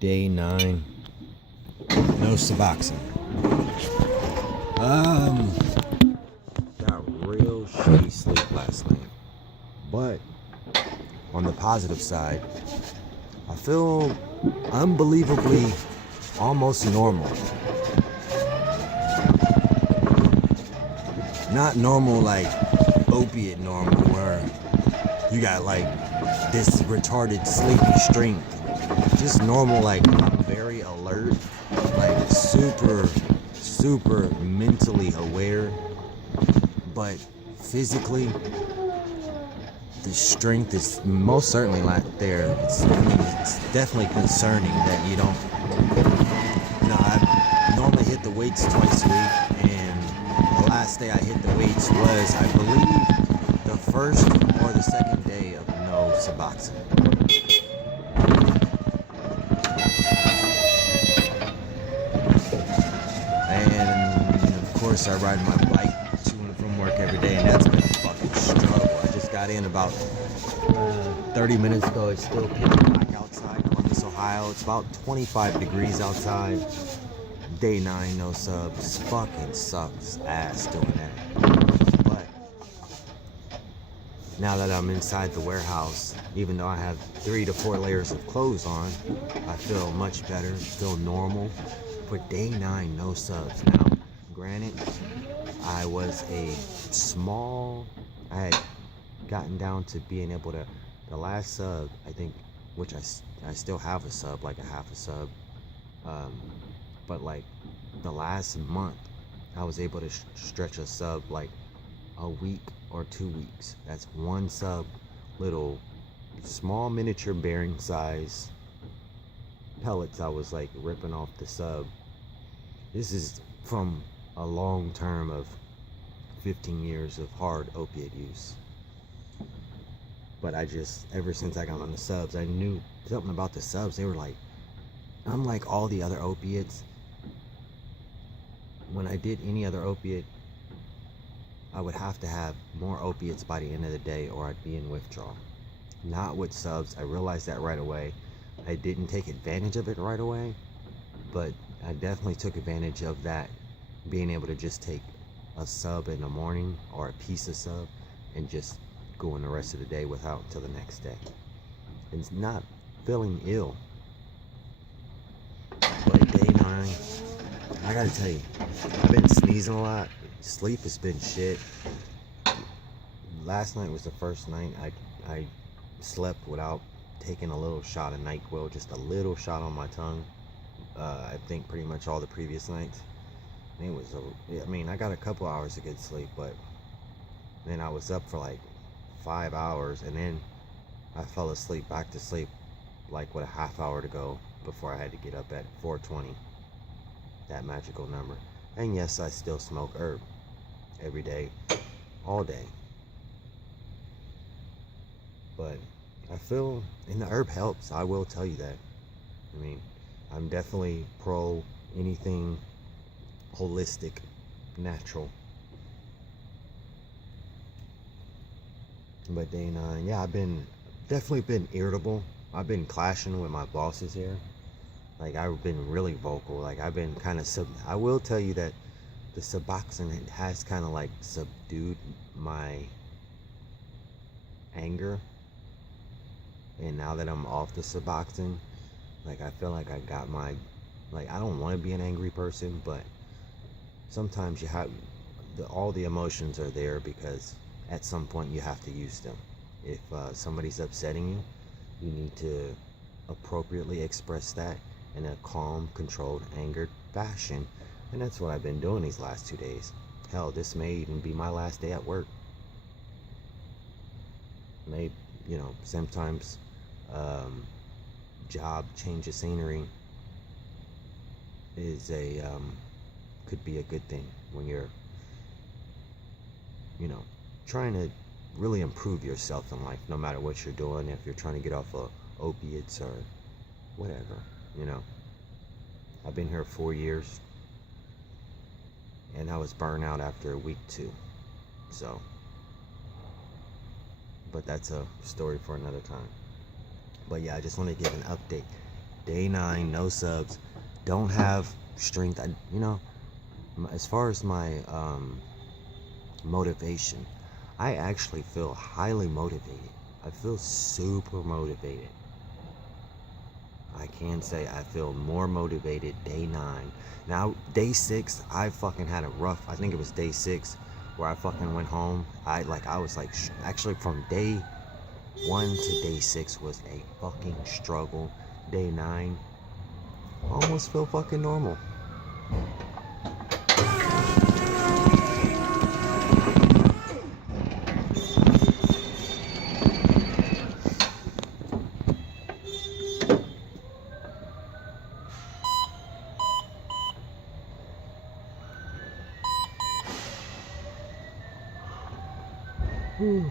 Day 9. No Suboxone. Got real shitty sleep last night. But on the positive side, I feel unbelievably almost normal. Not normal like opiate normal where you got like this retarded sleepy strength. Just normal, like I'm very alert, like super mentally aware, but physically the strength is most certainly not there. It's definitely concerning that you don't, I normally hit the weights twice a week, and the last day I hit the weights was, I believe, the first or the second day of no Suboxone. And of course I ride my bike to and from work every day, and that's been a fucking struggle. I just got in about 30 minutes ago. It's still pitch black outside, Columbus, Ohio. It's about 25 degrees outside. Day 9, no subs. Fucking sucks ass doing that. But now that I'm inside the warehouse, even though I have 3 to 4 layers of clothes on, I feel much better, feel normal. For day 9, no subs. Now, granted, I had gotten down to being able to, the last sub, I think, which I still have a sub, like a half a sub, but like the last month, I was able to stretch a sub like a week or 2 weeks. That's one sub, little small miniature bearing size pellets I was like ripping off the sub. This is from a long term of 15 years of hard opiate use. But ever since I got on the subs, I knew something about the subs. They were like, unlike all the other opiates, when I did any other opiate, I would have to have more opiates by the end of the day or I'd be in withdrawal. Not with subs. I realized that right away. I didn't take advantage of it right away, but I definitely took advantage of that, being able to just take a sub in the morning or a piece of sub and just go in the rest of the day without until the next day. And not feeling ill. But day 9, I gotta tell you, I've been sneezing a lot. Sleep has been shit. Last night was the first night I slept without taking a little shot of NyQuil, just a little shot on my tongue. I think pretty much all the previous nights. I got a couple hours of good sleep, but then I was up for like 5 hours, and then I fell asleep, back to sleep, like with a half hour to go before I had to get up at 4:20, that magical number. And yes, I still smoke herb every day, all day. But I feel, and the herb helps, I will tell you that. I'm definitely pro anything holistic, natural. But day 9, yeah, I've definitely been irritable. I've been clashing with my bosses here. Like, I've been really vocal. Like, I've been kind of I will tell you that the Suboxone has kind of like subdued my anger. And now that I'm off the Suboxone, like, I feel like I got I don't want to be an angry person, but sometimes you have, all the emotions are there because at some point you have to use them. If somebody's upsetting you, you need to appropriately express that in a calm, controlled, angered fashion. And that's what I've been doing these last 2 days. Hell, this may even be my last day at work. Maybe, sometimes job change of scenery is could be a good thing when you're trying to really improve yourself in life, no matter what you're doing. If you're trying to get off of opiates or whatever, I've been here 4 years, and I was burned out after week 2. So, but that's a story for another time. But yeah, I just want to give an update. day 9, no subs, don't have strength. As far as my motivation, I actually feel highly motivated. I feel super motivated. I can say I feel more motivated day 9. Now, day 6, I fucking had a rough, I think it was day 6 where I fucking went home. Actually from day 1 to day 6 was a fucking struggle. Day 9, almost feel fucking normal. Whew.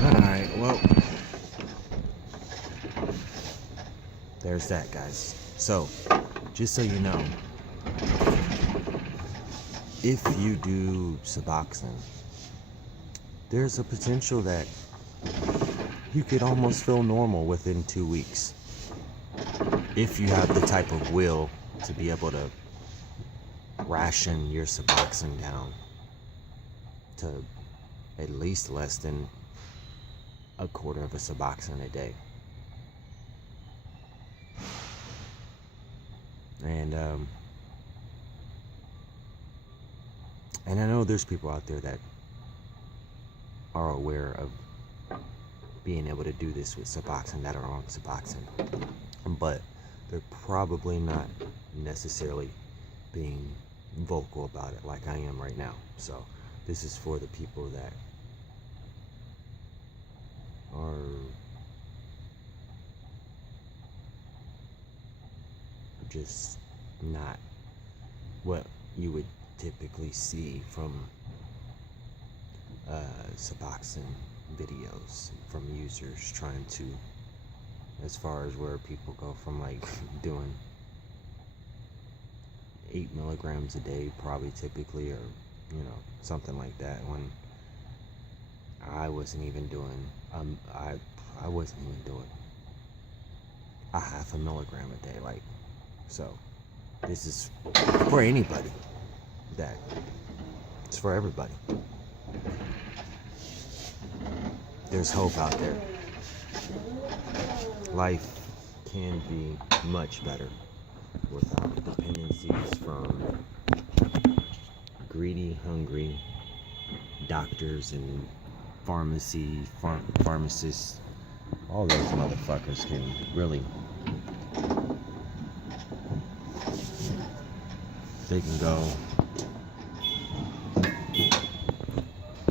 Alright, well, there's that, guys. So, just so you know, if you do Suboxone, there's a potential that you could almost feel normal within 2 weeks. If you have the type of will to be able to ration your Suboxone down to at least less than a quarter of a Suboxone a day. And I know there's people out there that are aware of being able to do this with Suboxone, that are on Suboxone, but they're probably not necessarily being vocal about it like I am right now. So this is for the people that are just not what you would typically see from Suboxone videos from users trying to, as far as where people go from like doing 8 milligrams a day probably typically, or something like that, when I wasn't even doing I wasn't even doing a 0.5 milligram a day. Like, so this is for anybody. It's for everybody. There's hope out there. Life can be much better without dependencies from greedy, hungry doctors and pharmacists. All those motherfuckers can really, they can go.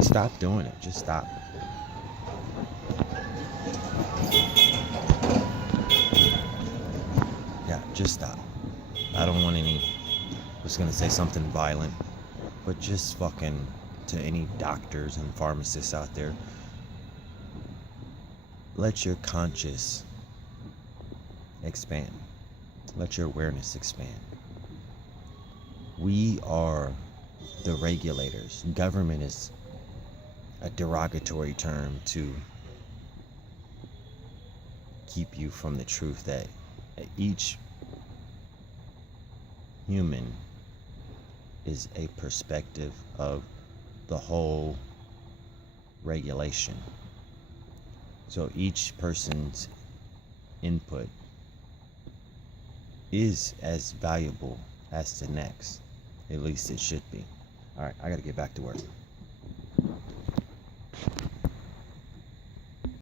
Stop doing it. Just stop. Yeah, just stop. I don't want any was gonna say something violent, but just fucking to any doctors and pharmacists out there, let your conscious expand. Let your awareness expand. We are the regulators. Government is a derogatory term to keep you from the truth that each human is a perspective of the whole regulation. So each person's input is as valuable as the next. At least it should be. All right, I gotta get back to work.